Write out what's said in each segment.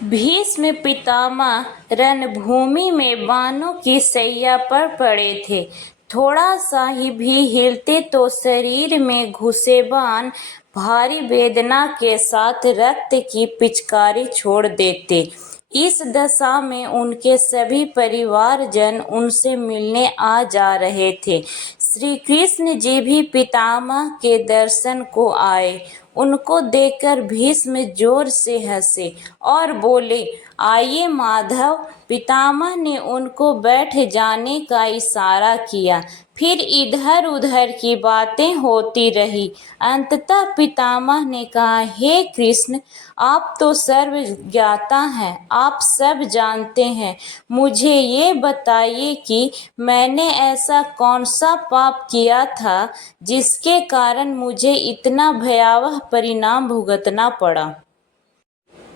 भीष्म पितामह रणभूमि में बाणों की शैया पर पड़े थे। थोड़ा सा ही भी हिलते तो शरीर में घुसे बाण भारी वेदना के साथ रक्त की पिचकारी छोड़ देते। इस दशा में उनके सभी परिवारजन उनसे मिलने आ जा रहे थे। श्री कृष्ण जी भी पितामह के दर्शन को आए। उनको देखकर भीष्म जोर से हंसे और बोले, आइए माधव। पितामह ने उनको बैठ जाने का इशारा किया। फिर इधर उधर की बातें होती रही। अंततः पितामह ने कहा, हे कृष्ण, आप तो सर्वज्ञाता हैं, आप सब जानते हैं। मुझे ये बताइए कि मैंने ऐसा कौन सा पाप किया था जिसके कारण मुझे इतना भयावह परिणाम भुगतना पड़ा।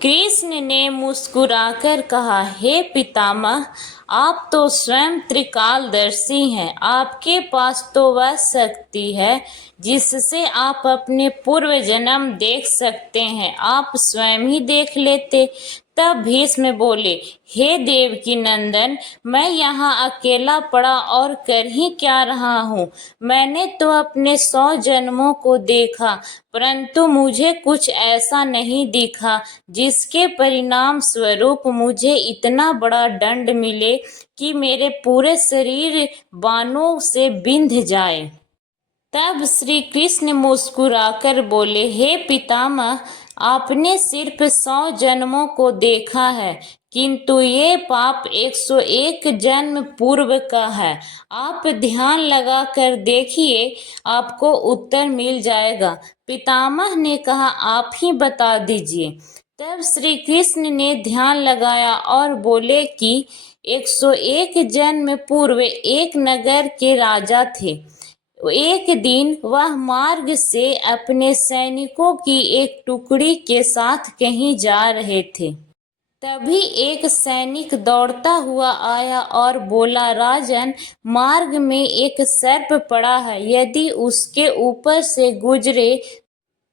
कृष्ण ने मुस्कुराकर कहा, हे पितामह, आप तो स्वयं त्रिकालदर्शी हैं। आपके पास तो वह शक्ति है जिससे आप अपने पूर्व जन्म देख सकते हैं। आप स्वयं ही देख लेते। तब भीष्म बोले, हे देवकी नंदन, मैं यहाँ अकेला पड़ा और कर ही क्या रहा हूँ। मैंने तो अपने 100 जन्मों को देखा, परंतु मुझे कुछ ऐसा नहीं दिखा जिसके परिणाम स्वरूप मुझे इतना बड़ा दंड मिले कि मेरे पूरे शरीर बाणों से बिंध जाए। तब श्री कृष्ण मुस्कुराकर बोले, हे पितामह, आपने सिर्फ 100 जन्मों को देखा है, किंतु ये पाप 101 जन्म पूर्व का है। आप ध्यान लगाकर देखिए, आपको उत्तर मिल जाएगा। पितामह ने कहा, आप ही बता दीजिए। तब श्री कृष्ण ने ध्यान लगाया और बोले कि 101 जन्म पूर्व एक नगर के राजा थे। एक दिन वह मार्ग से अपने सैनिकों की एक टुकड़ी के साथ कहीं जा रहे थे। तभी एक सैनिक दौड़ता हुआ आया और बोला, राजन, मार्ग में एक सर्प पड़ा है। यदि उसके ऊपर से गुजरे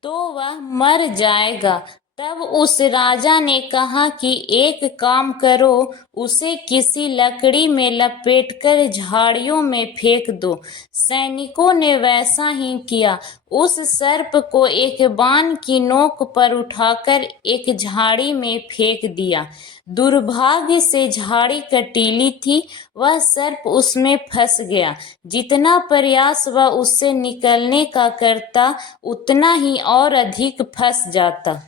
तो वह मर जाएगा। तब उस राजा ने कहा कि एक काम करो, उसे किसी लकड़ी में लपेटकर झाड़ियों में फेंक दो। सैनिकों ने वैसा ही किया। उस सर्प को एक बाण की नोक पर उठाकर एक झाड़ी में फेंक दिया। दुर्भाग्य से झाड़ी कटीली थी, वह सर्प उसमें फंस गया। जितना प्रयास वह उससे निकलने का करता, उतना ही और अधिक फंस जाता।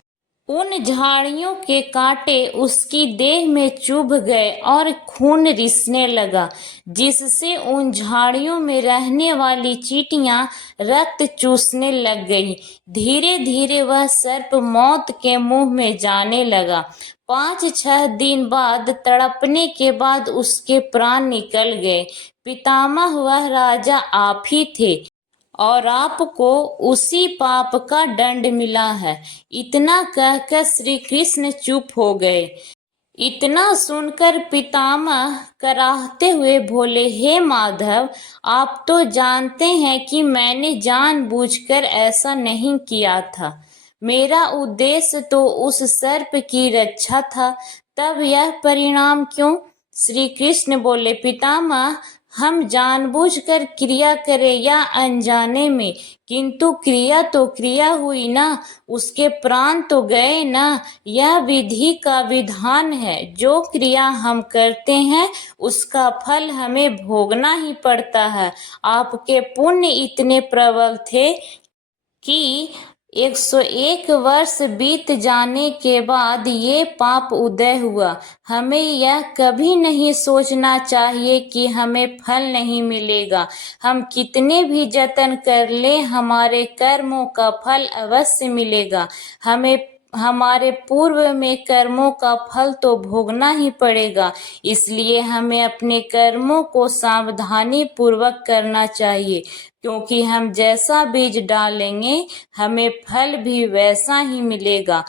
उन झाड़ियों के कांटे उसकी देह में चुभ गए और खून रिसने लगा, जिससे उन झाड़ियों में रहने वाली चींटियां रक्त चूसने लग गई। धीरे धीरे वह सर्प मौत के मुंह में जाने लगा। 5-6 दिन बाद तड़पने के बाद उसके प्राण निकल गए। पितामह, वह राजा आप ही थे और आपको उसी पाप का दंड मिला है। इतना कहकर श्री कृष्ण चुप हो गए। इतना सुनकर पितामह कराहते हुए बोले, हे माधव, आप तो जानते हैं कि मैंने जानबूझकर ऐसा नहीं किया था। मेरा उद्देश्य तो उस सर्प की रक्षा था। तब यह परिणाम क्यों? श्री कृष्ण बोले, पितामह, हम जानबूझकर क्रिया करें या अनजाने में, किंतु क्रिया तो क्रिया हुई ना, उसके प्राण तो गए ना। यह विधि का विधान है। जो क्रिया हम करते हैं उसका फल हमें भोगना ही पड़ता है। आपके पुण्य इतने प्रबल थे कि 101 वर्ष बीत जाने के बाद ये पाप उदय हुआ। हमें यह कभी नहीं सोचना चाहिए कि हमें फल नहीं मिलेगा। हम कितने भी जतन कर लें, हमारे कर्मों का फल अवश्य मिलेगा। हमें हमारे पूर्व में कर्मों का फल तो भोगना ही पड़ेगा। इसलिए हमें अपने कर्मों को सावधानी पूर्वक करना चाहिए, क्योंकि हम जैसा बीज डालेंगे हमें फल भी वैसा ही मिलेगा।